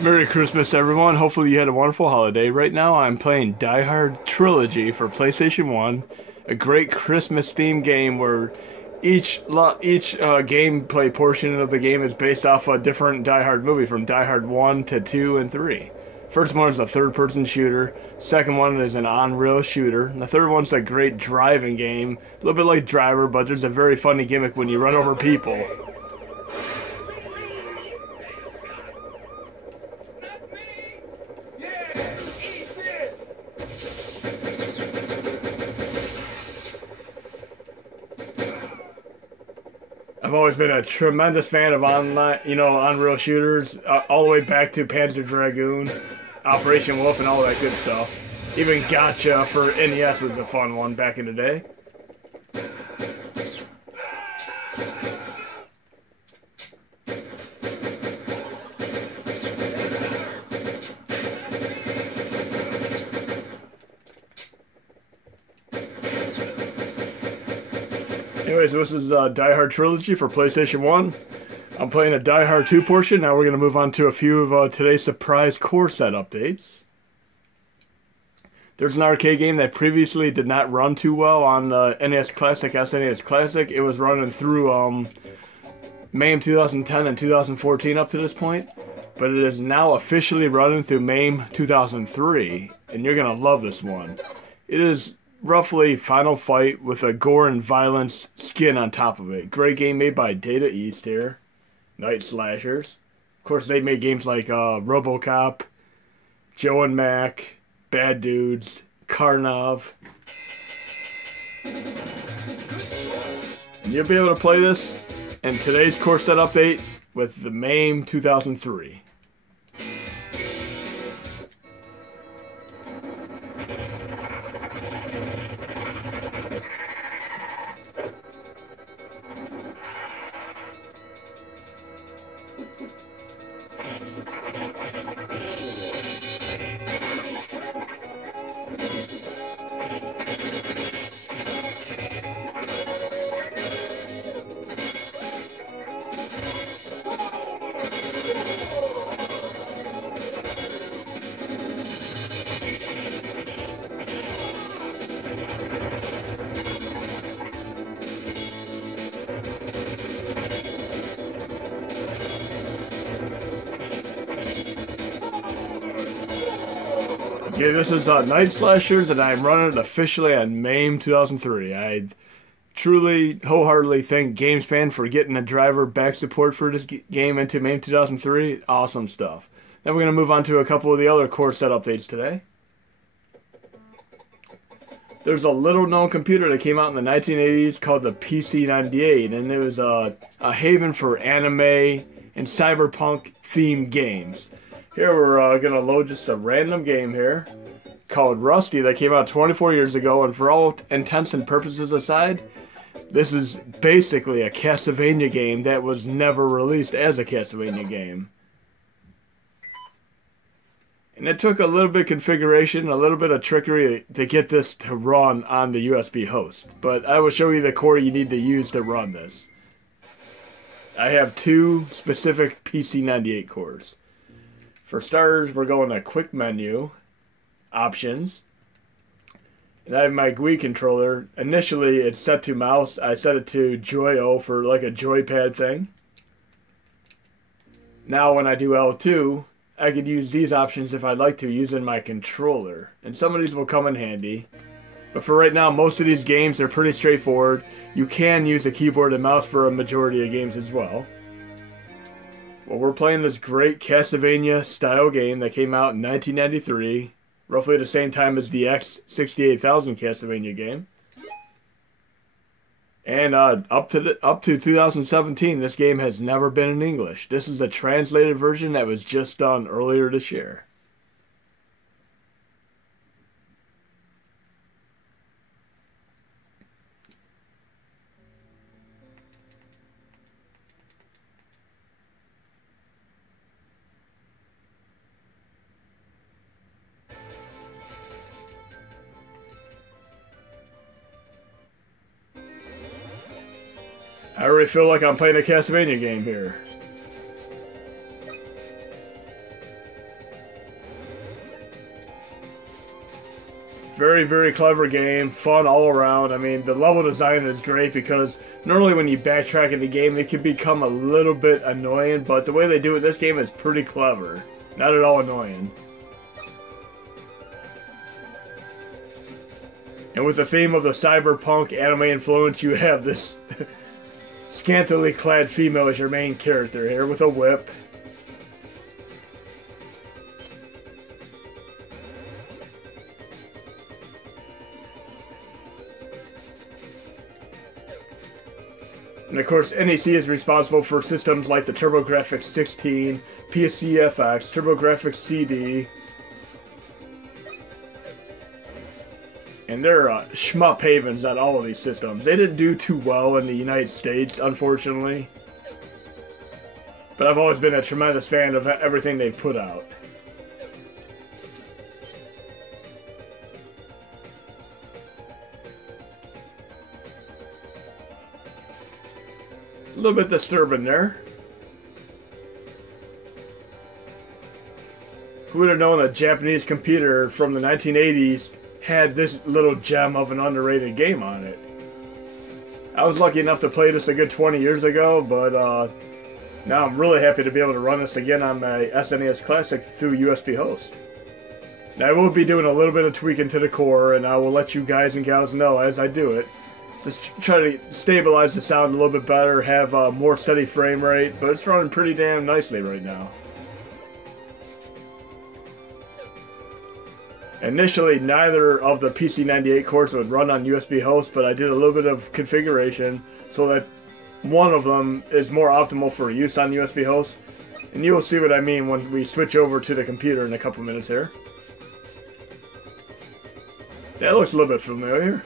Merry Christmas, everyone. Hopefully you had a wonderful holiday. Right now I'm playing Die Hard Trilogy for PlayStation 1, a great Christmas-themed game where each gameplay portion of the game is based off a different Die Hard movie, from Die Hard 1 to 2 and 3. First one is a third-person shooter, second one is an on-rail shooter, and the third one's a great driving game, a little bit like Driver, but there's a very funny gimmick when you run over people. I've always been a tremendous fan of online, on-rail shooters, all the way back to Panzer Dragoon, Operation Wolf, and all that good stuff. Even Gotcha for NES was a fun one back in the day. Anyways, this is Die Hard Trilogy for PlayStation 1. I'm playing a Die Hard 2 portion. Now we're going to move on to a few of today's surprise core set updates. There's an arcade game that previously did not run too well on NES Classic, SNES Classic. It was running through MAME 2010 and 2014 up to this point. But it is now officially running through MAME 2003. And you're going to love this one. It is roughly Final Fight with a gore and violence skin on top of it. Great game made by Data East here. Night Slashers. Of course, they made games like RoboCop, Joe and Mac, Bad Dudes, Karnov. And you'll be able to play this in today's core set update with the MAME 2003. Okay, this is Night Slashers, and I'm running it officially on MAME 2003. I truly, wholeheartedly thank GamesFan for getting the driver back support for this game into MAME 2003. Awesome stuff. Then we're going to move on to a couple of the other core set updates today. There's a little-known computer that came out in the 1980s called the PC-98, and it was a haven for anime and cyberpunk-themed games. Here we're going to load just a random game here called Rusty that came out 24 years ago, and for all intents and purposes aside, this is basically a Castlevania game that was never released as a Castlevania game. And it took a little bit of configuration, a little bit of trickery to get this to run on the USB host. But I will show you the core you need to use to run this. I have two specific PC-98 cores. For starters, we're going to Quick Menu, Options, and I have my GUI controller. Initially, it's set to mouse. I set it to Joy-O for like a joypad thing. Now, when I do L2, I could use these options if I'd like to using my controller, and some of these will come in handy. But for right now, most of these games are pretty straightforward. You can use a keyboard and mouse for a majority of games as well. Well, we're playing this great Castlevania style game that came out in 1993, roughly the same time as the X68000 Castlevania game. And up to 2017, this game has never been in English. This is a translated version that was just done earlier this year. I already feel like I'm playing a Castlevania game here. Very, very clever game. Fun all around. I mean, the level design is great because normally when you backtrack in the game, it can become a little bit annoying, but the way they do it in this game is pretty clever. Not at all annoying. And with the theme of the cyberpunk anime influence, you have this scantily clad female as your main character here with a whip. And of course, NEC is responsible for systems like the TurboGrafx 16, PSCFX, TurboGrafx CD, and they're shmup havens on all of these systems. They didn't do too well in the United States, unfortunately, but I've always been a tremendous fan of everything they've put out. A little bit disturbing there. Who would have known a Japanese computer from the 1980s had this little gem of an underrated game on it? I was lucky enough to play this a good 20 years ago, but now I'm really happy to be able to run this again on my SNES Classic through USB host. Now I will be doing a little bit of tweaking to the core, and I will let you guys and gals know as I do it. Just try to stabilize the sound a little bit better, have a more steady frame rate, but it's running pretty damn nicely right now. Initially, neither of the PC98 cores would run on USB host, but I did a little bit of configuration so that one of them is more optimal for use on USB host. And you will see what I mean when we switch over to the computer in a couple minutes here. That looks a little bit familiar.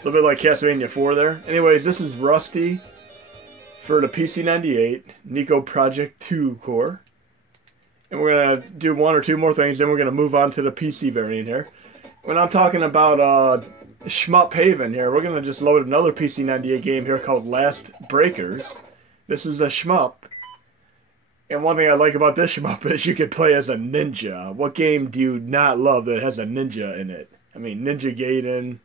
A little bit like Castlevania 4 there. Anyways, this is Rusty for the PC98 Nico Project 2 core. And we're going to do one or two more things, then we're going to move on to the PC variant here. When I'm talking about shmup haven here, we're going to just load another PC98 game here called Last Breakers. This is a shmup. And one thing I like about this shmup is you can play as a ninja. What game do you not love that has a ninja in it? I mean, Ninja Gaiden.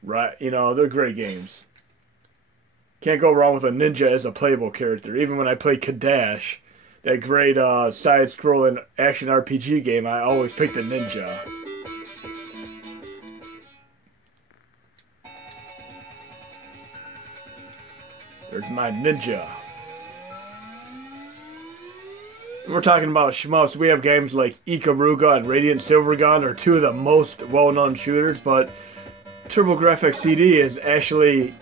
Right, you know, they're great games. Can't go wrong with a ninja as a playable character. Even when I play Kadash, that great side-scrolling action RPG game, I always picked a ninja. There's my ninja. When we're talking about shmups, we have games like Ikaruga and Radiant Silvergun are two of the most well-known shooters, but TurboGrafx CD is actually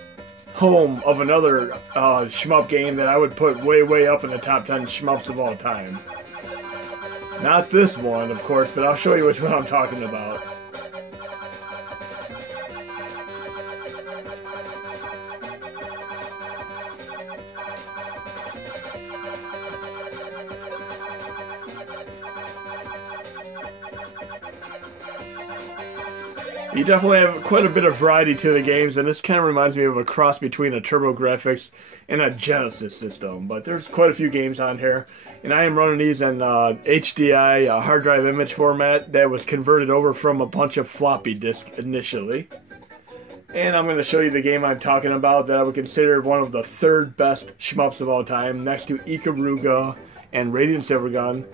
home of another shmup game that I would put way, way up in the top 10 shmups of all time. Not this one, of course, but I'll show you which one I'm talking about. You definitely have quite a bit of variety to the games, and this kind of reminds me of a cross between a TurboGrafx and a Genesis system. But there's quite a few games on here, and I am running these in HDI hard drive image format that was converted over from a bunch of floppy disk initially. And I'm going to show you the game I'm talking about that I would consider one of the third best shmups of all time, next to Ikaruga and Radiant Silvergun.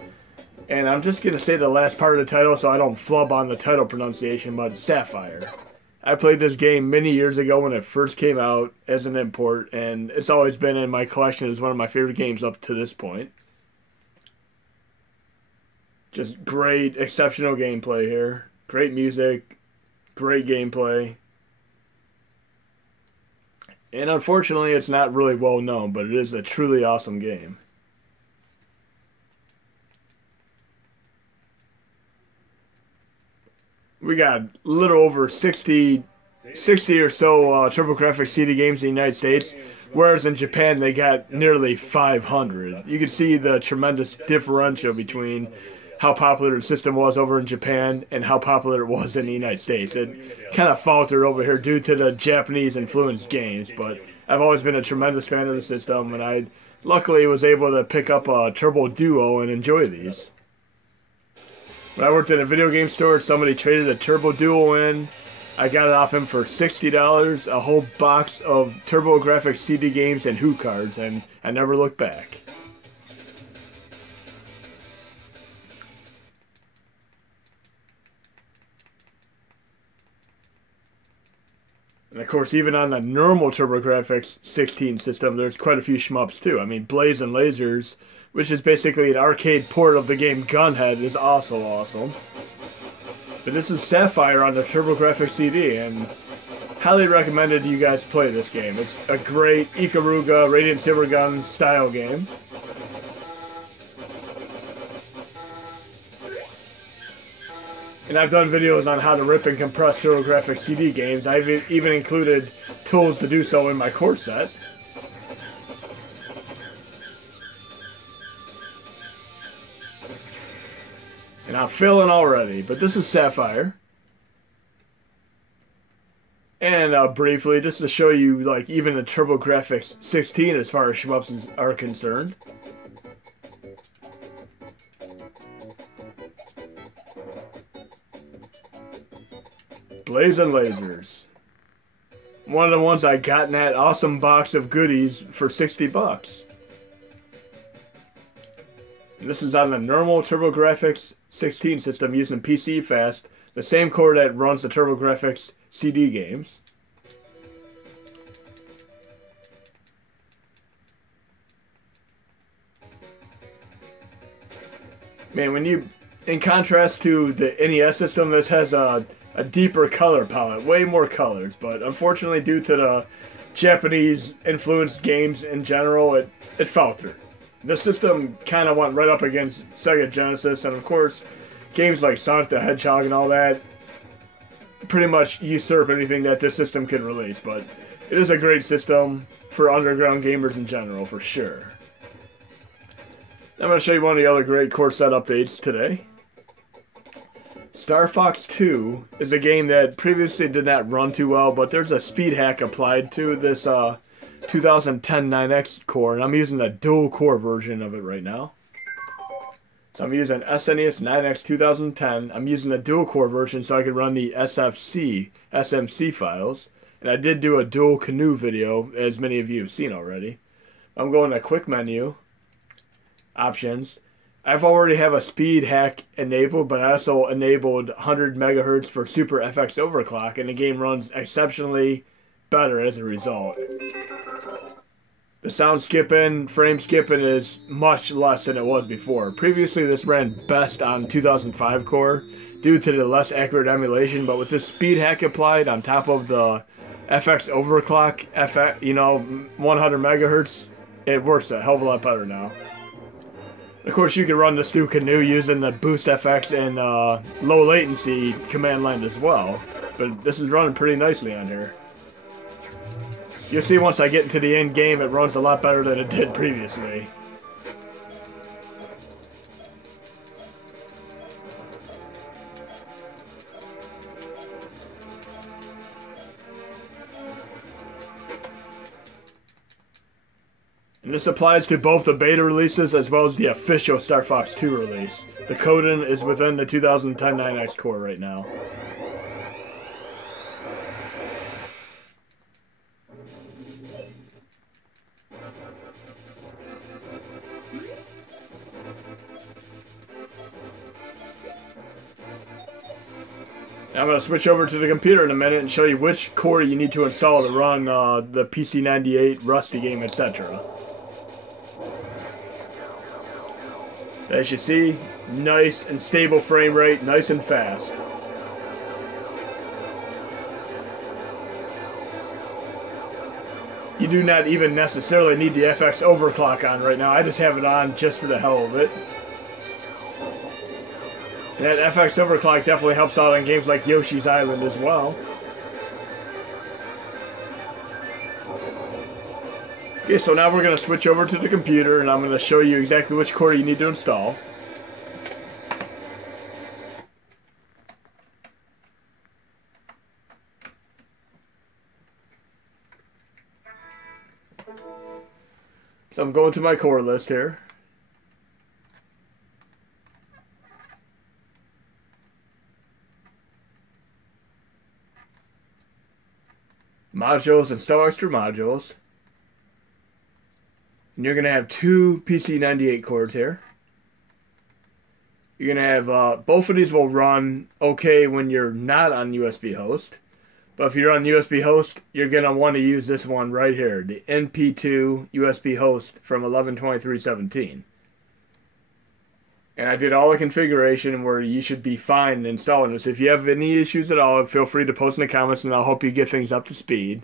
And I'm just going to say the last part of the title so I don't flub on the title pronunciation, but Sapphire. I played this game many years ago when it first came out as an import, and it's always been in my collection as one of my favorite games up to this point. Just great, exceptional gameplay here. Great music, great gameplay. And unfortunately, it's not really well known, but it is a truly awesome game. We got a little over 60 or so TurboGrafx CD games in the United States, whereas in Japan they got nearly 500. You can see the tremendous differential between how popular the system was over in Japan and how popular it was in the United States. It kind of faltered over here due to the Japanese-influenced games, but I've always been a tremendous fan of the system, and I luckily was able to pick up a Turbo Duo and enjoy these. When I worked at a video game store, somebody traded a Turbo Duo in. I got it off him for $60, a whole box of TurboGrafx CD games and Who cards, and I never looked back. And of course, even on the normal TurboGrafx 16 system, there's quite a few shmups too. I mean, BsLeNuL, which is basically an arcade port of the game Gunhead, is also awesome. But this is Sapphire on the TurboGrafx CD, and highly recommended you guys play this game. It's a great Ikaruga Radiant Silvergun style game. And I've done videos on how to rip and compress TurboGrafx CD games. I've even included tools to do so in my course set. And I'm failing already, but this is Sapphire. And briefly, just to show you, like, even the TurboGrafx 16 as far as shmups are concerned. BsLeNuL. One of the ones I got in that awesome box of goodies for $60. And this is on the normal TurboGrafx 16 system using PC Fast, the same core that runs the TurboGrafx CD games. Man, when you, in contrast to the NES system, this has a deeper color palette, way more colors, but unfortunately due to the Japanese influenced games in general, it fell through. The system kind of went right up against Sega Genesis, and of course games like Sonic the Hedgehog and all that pretty much usurp anything that this system could release, but it is a great system for underground gamers in general, for sure. I'm going to show you one of the other great core set updates today. Starfox 2 is a game that previously did not run too well, but there's a speed hack applied to this 2010 9X core, and I'm using the dual core version of it right now. So I'm using SNES 9X 2010. I'm using the dual core version so I can run the SMC files. And I did do a dual canoe video, as many of you have seen already. I'm going to quick menu, options. I've already have a speed hack enabled, but I also enabled 100 megahertz for Super FX overclock, and the game runs exceptionally better as a result. The sound skipping, frame skipping is much less than it was before. Previously, this ran best on 2005 core due to the less accurate emulation, but with this speed hack applied on top of the FX overclock, 100 megahertz, it works a hell of a lot better now. Of course, you can run this through Canoe using the Boost FX and low latency command line as well. But this is running pretty nicely on here. You'll see once I get into the end game, it runs a lot better than it did previously. And this applies to both the beta releases as well as the official Starfox 2 release. The coding is within the 2010 9X core right now. I'm going to switch over to the computer in a minute and show you which core you need to install to run the PC98, Rusty game, etc. As you see, nice and stable frame rate, nice and fast. You do not even necessarily need the FX overclock on right now. I just have it on just for the hell of it. And that FX overclock definitely helps out on games like Yoshi's Island as well. Okay, so now we're going to switch over to the computer and I'm going to show you exactly which core you need to install. So I'm going to my core list here. modules, install extra modules. And you're going to have two PC98 cords here. You're going to have, both of these will run okay when you're not on USB host. But if you're on USB host, you're going to want to use this one right here, the NP2 USB host from 11.23.17. And I did all the configuration where you should be fine installing this. If you have any issues at all, feel free to post in the comments and I'll help you get things up to speed.